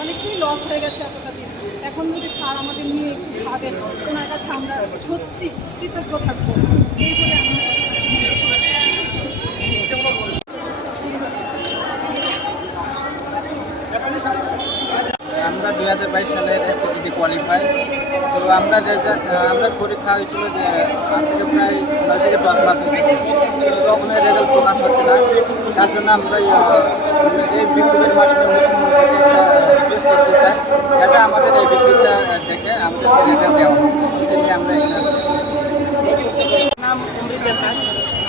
অনেকটাই লস হয়ে গেছে এতটা দিন। এখন যদি স্যার আমাদের নিয়ে একটু ভাবেন, ওনার কাছে আমরা সত্যি কৃতজ্ঞ থাকবো এই বলে আমরা 2022 সালের এসটিসিটি কোয়ালিফাই। তো আমরা পরীক্ষা হয়েছিল যে আজ থেকে প্রায় 9 থেকে 10 মাস হয়েছে, কোনো রকমের রেজাল্ট প্রকাশ হচ্ছে না। তার জন্য আমরা এই বিক্ষোভের মাধ্যমে মুখ্যমন্ত্রীকে একটা রিকোয়েস্ট করতে চাই, যাতে আমাদের এই বিষয়টা দেখে আমাদেরকে রেজাল্ট দেওয়া হয়। এটা নিয়ে আমরা এখানে আসি। নাম অমৃত দেবনাথ।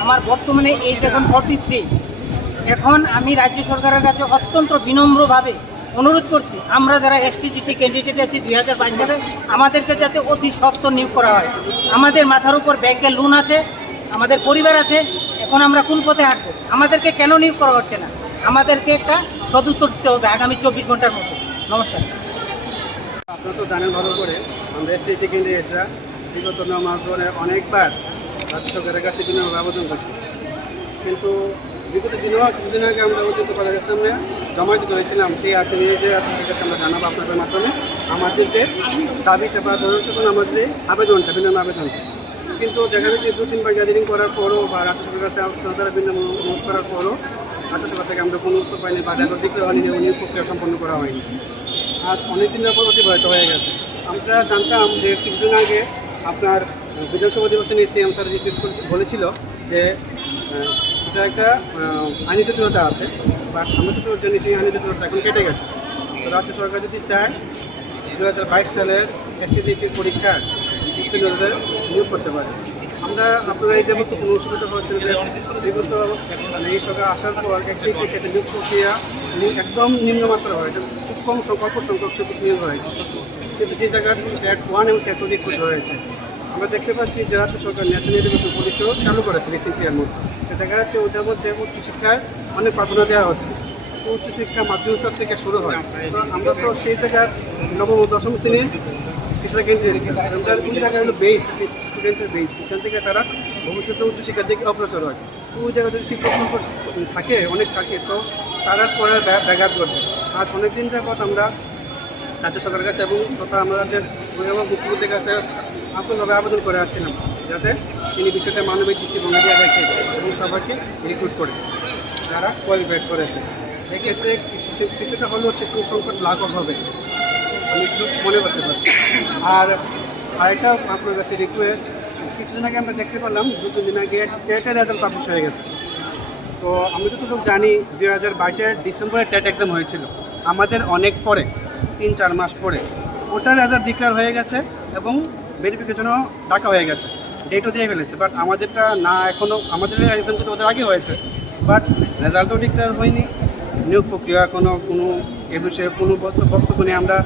আমার বর্তমানে এজ এখন 43। এখন আমি রাজ্য সরকারের কাছে অত্যন্ত বিনম্রভাবে অনুরোধ করছি, আমরা যারা এসটিসিটি ক্যান্ডিডেট আছি 2022 সালে, আমাদেরকে যাতে অতি শক্ত নিয়োগ করা হয়। আমাদের মাথার উপর ব্যাংকের লোন আছে, আমাদের পরিবার আছে, এখন আমরা কোন পথে হাঁটবো? আমাদেরকে কেন নিয়োগ করা হচ্ছে না? আমাদেরকে একটা সদুত্তর দিতে হবে আগামী 24 ঘন্টার মধ্যে। নমস্কার। আপনারা তো জানেন ভালো করে, আমরা এসটিসিটি ক্যান্ডিডেটরা বিগত 9 মাস ধরে অনেকবার রাজ্য সরকারের কাছে বিনিয়োগ আবেদন করছি, কিন্তু বিগত কিছুদিন আগে আমরা অতিরিক্ত কলেজের সামনে জমায়েত করেছিলাম। সেই আশা নিয়ে যে আপনাদের কাছে আমরা জানাবো আপনাদের মাধ্যমে আমাদের যে দাবিটা বা ধরে তখন আমাদের যে আবেদনটা, বিনিয়োগ আবেদনটা। কিন্তু দেখা যাচ্ছে 2-3বার গ্যাদারিং করার পরও বা রাজ্য সরকারের কাছে আপনারা বিনিয়োগ অনুরোধ করার পরও রাজ্য সরকার থেকে আমরা কোনো উত্তর পাইনি বা রেকর্ড দিতে হয়নি, নিয়োগ প্রক্রিয়া সম্পন্ন করা হয়নি। আর অনেকদিন যাবত অতিবাহিত হয়ে গেছে। আমরা জানতাম যে কিছুদিন আগে আপনার বিধানসভা অধিবেশনে সিএম স্যার রিকোয়েস্ট বলেছিল যে এটা একটা আইনি জটিলতা আছে, বাট আমরা তো জানি সেই আইনি জটিলতা এখন কেটে গেছে। তো রাজ্য সরকার যদি চায় 2022 সালের এসটিসিটির পরীক্ষার উত্তীর্ণদের নিয়োগ করতে পারে। আমরা আপনারা এই যাবত কোনো অসুবিধা হচ্ছে যে বিগত এই সরকার আসার পর এসটিসিটির ক্ষেত্রে নিয়োগ প্রক্রিয়া একদম নিম্নমাত্রা হয়েছে, খুব কম অল্প সংখ্যক সুযোগ নিয়োগ হয়েছে। কিন্তু যে জায়গায় ট্যাট 1 এবং ট্যাট 2 রিক্রুট হয়েছে, আমরা দেখতে পাচ্ছি যে রাজ্য সরকার ন্যাশনাল এডুকেশন পলিসিও চালু করেছে রিসেন্টলির মধ্যে। দেখা যাচ্ছে ওটার মধ্যে উচ্চশিক্ষায় অনেক প্রাধান্য দেওয়া হচ্ছে। উচ্চশিক্ষা মাধ্যমিক স্তর থেকে শুরু হয়। তো আমরা তো সেই জায়গার নবম ও দশম শ্রেণীর সেকেন্ডারি ওই জায়গায় হলো বেস, স্টুডেন্টের বেস, এখান থেকে তারা ভবিষ্যতে উচ্চশিক্ষার দিকে অগ্রসর হয়। তো ওই জায়গায় যদি শিক্ষক সংকট থাকে, অনেক থাকে, তো তারা পড়ার ব্যাঘাত ঘটবে। আজ অনেকদিন যাবৎ আমরা রাজ্য সরকারের কাছে এবং তথা আমাদের অভিভাবক মুখ্যমন্ত্রীর কাছে আকুলভাবে আবেদন করে আসছিলাম, যাতে তিনি বিষয়টা মানবিক দৃষ্টিভঙ্গি দিয়ে রেখে এবং সবাইকে রিক্রুট করে যারা কোয়ালিফাইড করেছে। এক্ষেত্রে কিছুটা হলেও শিক্ষক সংকট লাঘব হবে, আমি একটু মনে করতে পারছি। আর আরেকটা আপনার কাছে রিকোয়েস্ট, কিছুদিন আগে আমরা দেখতে পেলাম 2-3 দিন আগে টেটের রেজাল্ট পাবলিশ হয়ে গেছে। তো আমি যতটুকু জানি 2022 ডিসেম্বরে টেট এক্সাম হয়েছিল, আমাদের অনেক পরে 3-4 মাস পরে ওটার রেজাল্ট ডিক্লেয়ার হয়ে গেছে এবং ভেরিফিকেশনও ডাকা হয়ে গেছে, ডেটও দিয়ে ফেলেছে। বাট আমাদেরটা না, এখনও আমাদের এক্সাম তো ওদের আগে হয়েছে, বাট রেজাল্টও ডিক্লেয়ার হয়নি, নিয়োগ প্রক্রিয়া কোনো এ বিষয়ে কোনো বক্তব্য নেই। আমরা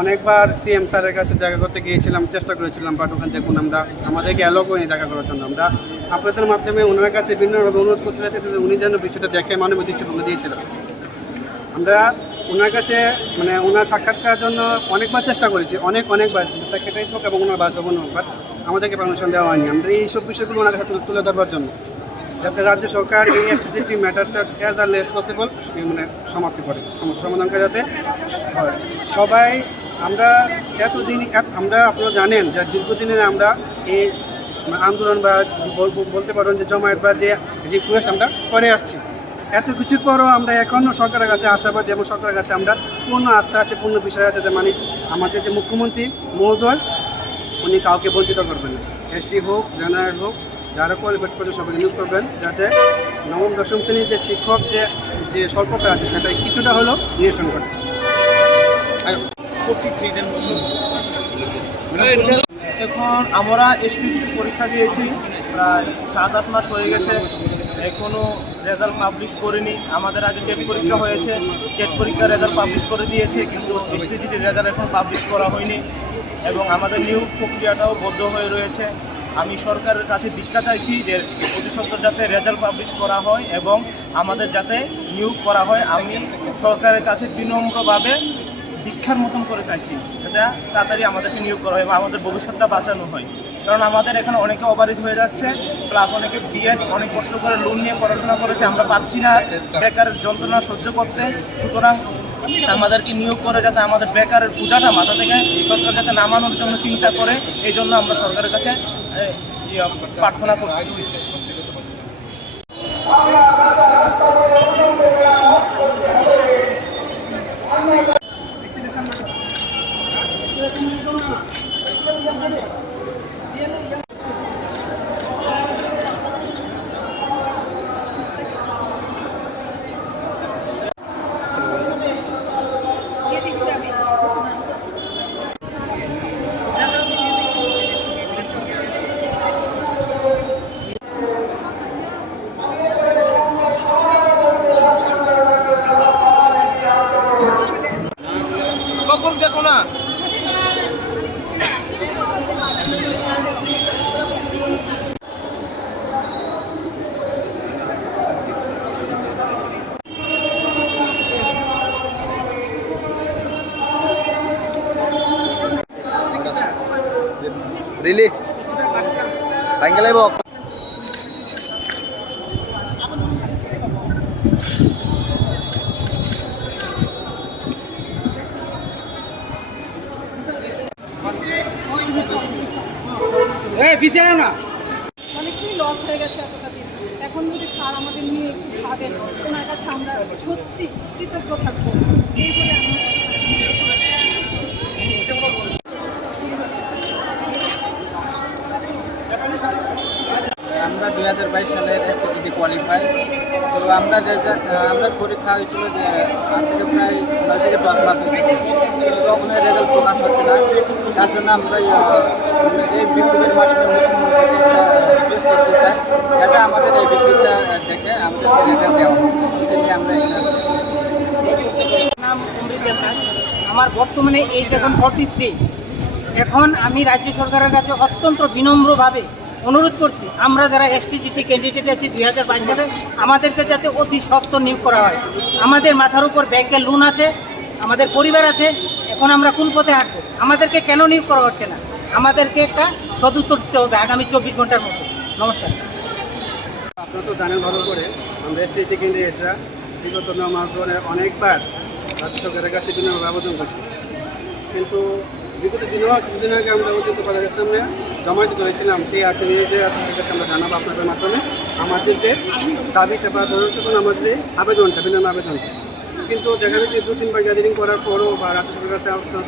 অনেকবার সিএম স্যারের কাছে দেখা করতে গিয়েছিলাম, চেষ্টা করেছিলাম, বাট ওখান থেকে আমরা আমাদেরকে অ্যালো করিনি দেখা করার জন্য। আমরা আপনাদের মাধ্যমে ওনার কাছে বিভিন্নভাবে অনুরোধ করতে চাইছি যে উনি যেন বিষয়টা দেখে মানবিক দৃষ্টিভঙ্গি দিয়েছিলেন। আমরা ওনার কাছে মানে ওনার সাক্ষাৎ করার জন্য অনেকবার চেষ্টা করেছি, অনেকবার সেক্রেটারি হোক এবং ওনার বাসভবন হোক, বাট আমাদেরকে পারমিশন দেওয়া হয়নি। আমরা এইসব বিষয়গুলো ওনার কাছে তুলে ধরবার জন্য, যাতে রাজ্য সরকার এই এসটিসিটি ম্যাটারটা অ্যাজ আর্লি অ্যাজ পসিবল মানে সমাপ্তি করে, সমস্যা সমাধান করে যাতে সবাই। আমরা এতদিন আমরা আপনারা জানেন যে দীর্ঘদিনের আমরা এই আন্দোলন বা বলতে পারেন যে জমায়েত বা যে রিকোয়েস্ট আমরা করে আসছি। এত কিছুর পরও আমরা এখনও সরকারের কাছে আশাবাদী এবং সরকারের কাছে আমরা পূর্ণ আস্থা আছে, পূর্ণ বিশ্বাস আছে যে মানে আমাদের যে মুখ্যমন্ত্রী মহোদয় উনি কাউকে বঞ্চিত করবেন না। এসটি হোক, জেনারেল হোক, যারা কোয়ালিফাইড করে সবাইকে নিয়োগ করবেন, যাতে নবম দশম শ্রেণীর যে শিক্ষক যে স্বল্পতা আছে সেটা কিছুটা হলেও নিরসন করে। এখন আমরা এসটিসিটি পরীক্ষা দিয়েছি, প্রায় 7-8 মাস হয়ে গেছে, এখনও রেজাল্ট পাবলিশ করিনি। আমাদের আগে টেট পরীক্ষা হয়েছে, টেট পরীক্ষার রেজাল্ট পাবলিশ করে দিয়েছে, কিন্তু এসটিসিটির রেজাল্ট এখন পাবলিশ করা হয়নি এবং আমাদের নিয়োগ প্রক্রিয়াটাও বদ্ধ হয়ে রয়েছে। আমি সরকারের কাছে ভিক্ষা চাইছি যে অতি সত্বর যাতে রেজাল্ট পাবলিশ করা হয় এবং আমাদের যাতে নিয়োগ করা হয়। আমি সরকারের কাছে বিনম্রভাবে ভিক্ষার মতন করে চাইছি, যাতে তাড়াতাড়ি আমাদেরকে নিয়োগ করা হয় এবং আমাদের ভবিষ্যৎটা বাঁচানো হয়। কারণ আমাদের এখানে অনেকে ওভারেজ হয়ে যাচ্ছে, প্লাস অনেকে বিএড অনেক কষ্ট করে লোন নিয়ে পড়াশোনা করেছে, আমরা পারছি না বেকারের যন্ত্রণা সহ্য করতে। সুতরাং আমাদেরকে নিয়োগ করে যাতে আমাদের বেকারের বোঝাটা মাথা থেকে সরকার যাতে নামানোর জন্য চিন্তা করে, এই জন্য আমরা সরকারের কাছে প্রার্থনা করছি। কখন দেখো না দিলি ভাঙ্গেলাই বক অনেকটাই লস হয়ে গেছে এতটা দিন। এখন যদি স্যার আমাদের নিয়ে একটু ভাবেন, ওনার কাছে আমরা সত্যি কৃতজ্ঞ থাকবো এই বলে আমরা 2022 সালের এসটিসিটি কোয়ালিফাই। তো আমরা পরীক্ষা হয়েছিল যে আজ থেকে প্রায় 9 থেকে 10 মাস হয়েছে, কোনো রকমের রেজাল্ট প্রকাশ হচ্ছে না। তার জন্য আমরা এই বিক্ষোভের মাধ্যমে মুখ্যমন্ত্রীকে একটা রিকোয়েস্ট করতে চাই যাতে আমাদের এই বিষয়টা দেখে আমাদেরকে রেজাল্ট দেওয়া হয়। এটা নিয়ে আমরা এখানে আসি। নাম অমৃত দেবনাথ। আমার বর্তমানে এজ এখন 43। এখন আমি রাজ্য সরকারের কাছে অত্যন্ত বিনম্রভাবে অনুরোধ করছি, আমরা যারা এসটিজিটি ক্যান্ডিডেট আছি 2022 সালে, আমাদেরকে যাতে অতি সত্ত্বর নিয়োগ করা হয়। আমাদের মাথার উপর ব্যাংকের লোন আছে, আমাদের পরিবার আছে, এখন আমরা কোন পথে হাঁটবো? আমাদেরকে কেন নিয়োগ করা হচ্ছে না? আমাদেরকে একটা সদুত্তর দিতে হবে আগামী 24 ঘন্টার মধ্যে। নমস্কার। আপনারা তো জানেন ভালো করে, আমরা এসটিসি ক্যান্ডিডেটরা বিগত 9 মাস ধরে অনেকবার রাজ্য সরকারের কাছে বিনিয়োগ আবেদন করছি, কিন্তু বিগত দিনও কিছুদিন আগে আমরা অতিরিক্ত কলেজের সামনে জমায়েত করেছিলাম। সেই আশা নিয়ে যে আপনাদের কাছে আমরা জানাবো আপনাদের মাধ্যমে আমাদের যে দাবিটা বা ধরতে আমাদের যে আবেদনটা, বিনিয়োগ আবেদনটা। কিন্তু দেখা যাচ্ছে 2-3 বার গ্যাদারিং করার পরও বা রাজ্য সরকারের কাছে আপনারা